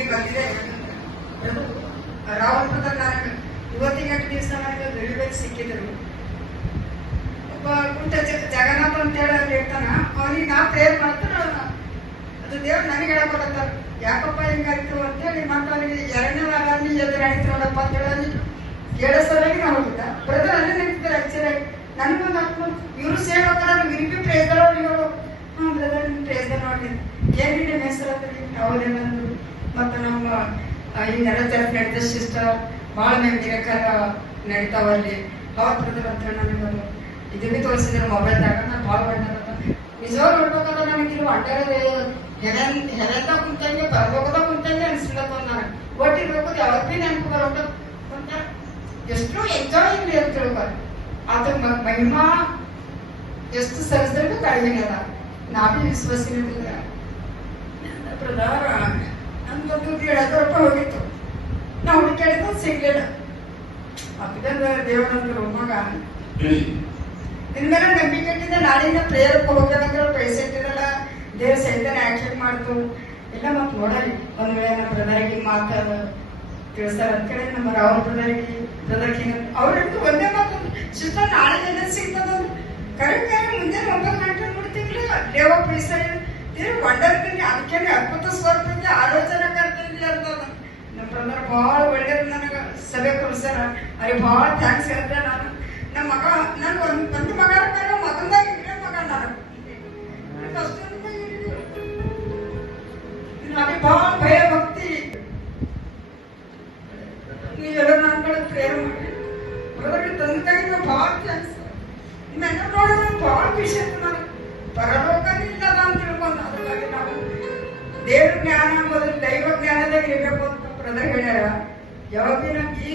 ಇಲ್ಲಿ ಬಂದಿದೆ. ರಾವಣಪುರದ ನನಗೆ ಇವತ್ತಿಗೆ 8 ದಿವಸ ನನಗೆ ದುಡಿಬೇಕು ಸಿಕ್ಕಿದ್ರು. ಒಬ್ಬ ಕುಂಟ ಜಗನ್ನಾಥ ಅಂತೇಳಿ ಅಲ್ಲಿ ಇರ್ತಾನ, ಅವನಿಗೆ ನಾ ಪ್ರೇರ್ ಮಾಡ್ತಾನೆ. ಅದು ದೇವ್ರು ನನಗೆ ಹೇಳ್ಕೊಡತ್ತಾರ, ಯಾಕಪ್ಪ ಹಿಂಗಾಯ್ತು ಅಂತೇಳಿ. ಮತ್ತೆ ಅವನಿಗೆ 2ನೇ ವಾರ ನೀ ಎದುರು ಆಯ್ತು ನೋಡಪ್ಪ ಅಂತೇಳಿ ಕೇಳೋ ಸಲುವಾಗಿ ನಾವು ಹೋಗಿದ್ದ. ಬ್ರದರ್ ಅಲ್ಲೇ ನಿಂತಿದ್ದಾರೆ. ಆಕ್ಚುಲಿ ನನಗೊಂದು ಹಾಕ್ಬೋದು ಇವರು ಸೇವಕರ ವಿರಿಪಿ ಪ್ರೇಸರ್ ಅವ್ರಿಗೆ ಬ್ರದರ್ ನಿಮ್ಮ ಪ್ರೇಸರ್ ನೋಡಿ ಏನ್ರಿ ನಿಮ್ಮ ಹೆಸರು ಹೌದೇನಂದ್ರು. ಮತ್ತು ನಮ್ಮ ಹಿಂಗೆಲ್ಲ ಜನ ನಡೆದ ಸಿಸ್ಟರ್ ಭಾಳ ಮಿರಕಲ್ ನಡೀತಾವಲ್ಲಿ. ಹೌದು ಬ್ರದರ್ ಅಂತ ನನಗೆ ಇದು ಬಿ ತೋರಿಸಿದ್ರು ಮೊಬೈಲ್ದಾಗ. ನಾನು ಭಾಳ ಒಳ್ಳೆದ ನಿಜವಾಗ ನೋಡ್ಬೇಕಾದ್ರೆ ನನಗೆ ಇಲ್ಲಿ ಅಂಡರ್ ಹೆವೆಂದಾಗ ಕುಂತಂಗೆ ಬರ್ಬೋಗದಾಗ ಕುಂತಂಗೆ ಅನ್ಸ್ಲತ್ತ. ನಾನು ಒಟ್ಟಿರ್ಬೇಕು ಯಾವಾಗ ಭೀ ನೆನಪು ಬರೋಕ ಅಂತ ಎಷ್ಟು ಎಂಜಾಯ್ ಇರಲಿ ಅಂತ ತಿಳ್ಕೊಂಡು ಅದ್ರ ಮಹಿಮಾ ಎಷ್ಟು ಸರಿಸಿದ್ರು ಕಡಿಮೆ ಅದ. ನಾ ಭೀ ವಿಶ್ವಾಸಿನಿಲ್ಲ. ಬ್ರದರ್ ನಮ್ದೊಂದು 7,000 ರೂಪಾಯಿ ಹೋಗಿತ್ತು. ನಾ ಹುಡುಕಾಡಿದ್ದು ಸಿಗ್ಲಿಲ್ಲ. ಅಪ್ಪದಂದ ದೇವರಂದ್ರು ಮಗ ಇನ್ಮೇಲೆ ನಂಬಿಕೆ ಇಟ್ಟಿದ್ದೆ. ನಾಳಿಂದ ಪ್ರೇಯರ್ ಹೋಗ್ಬೇಕಂದ್ರೆ ಪೈಸೆ ಇಟ್ಟಿರಲ್ಲ, ದೇವ್ರ ಸೈತಾನ ಆಕ್ಷನ್ ಮಾಡ್ತು ಎಲ್ಲ. ಮತ್ತೆ ನೋಡಲಿ ಒಂದ್ ವೇಳೆ ನಮ್ಮ ಬ್ರದರಿಗೆ ಮಾತಾಡ ತಿಳಿಸ್ತಾರ ಅಂತ ಕೇಳಿ ನಮ್ಮ ರಾವ್ರ ಬ್ರದರ್ಗೆ ಅವ್ರಂತೂ ಒಂದೇ ಮಾತು ಸಿಸ್ಟರ್ ನಾಳೆ ಜನ ಸಿಗ್ತದ ಕರೆಕ್ಟ್ ಆಗಿ ಮುಂಜಾನೆ 9 ಗಂಟೆ ನೋಡ್ತಿರ್ಲಿ ದೇವ ಪೈಸೆ ವಂಡರ್ತೀನಿ. ಅದಕ್ಕೆ ಅದ್ಭುತ ಸ್ವರ್ಪಕ್ಕೆ ಆಲೋಚನೆ ಕರ್ತೀನಿ ಅಂತದ. ನಮ್ಮ ಬ್ರದರ್ ಭಾಳ ಒಳ್ಳೇದು ನನಗೆ ಸಭೆ ಕೊಡ್ಸಾರ. ಅವ್ರಿಗೆ ಭಾಳ ಥ್ಯಾಂಕ್ಸ್ ಹೇಳ್ದೆ. ನಾನು ನಮ್ಮ ಮಗ ನನ್ ಒಂದು ಮಗ ಮಗಂದಾಗ ಇದ್ರೆ ಮಗ ನಾನು ನನಗೆ ಭಾಳ ಭಯ ಭಕ್ತಿ. ನೀವೆಲ್ಲ ನನ್ನ ಕಡೆ ಪ್ರೇರ್ ಮಾಡಿ ಬ್ರದರ್ಗೆ ತಂದೆಗೆ ಭಾಳ ಥ್ಯಾಂಕ್ಸ್. ನಿಮ್ಮೆಲ್ಲ ನೋಡಿದ್ರೆ ಭಾಳ ವಿಷಯ ನನಗೆ ಪರಲೋಕನೇ ಇಲ್ಲದ ಅಂತ ತಿಳ್ಕೊಂಡು ಅದಕ್ಕಾಗಿ ನಾವು ದೇವ್ರ ಜ್ಞಾನ ಮೊದಲು ದೈವ ಜ್ಞಾನದಾಗ ಇರಬೇಕು ಅಂತ ಬ್ರದರ್ ಹೇಳ್ಯಾರ. ಯಾವಾಗ ನಮ್ಗೆ ಈ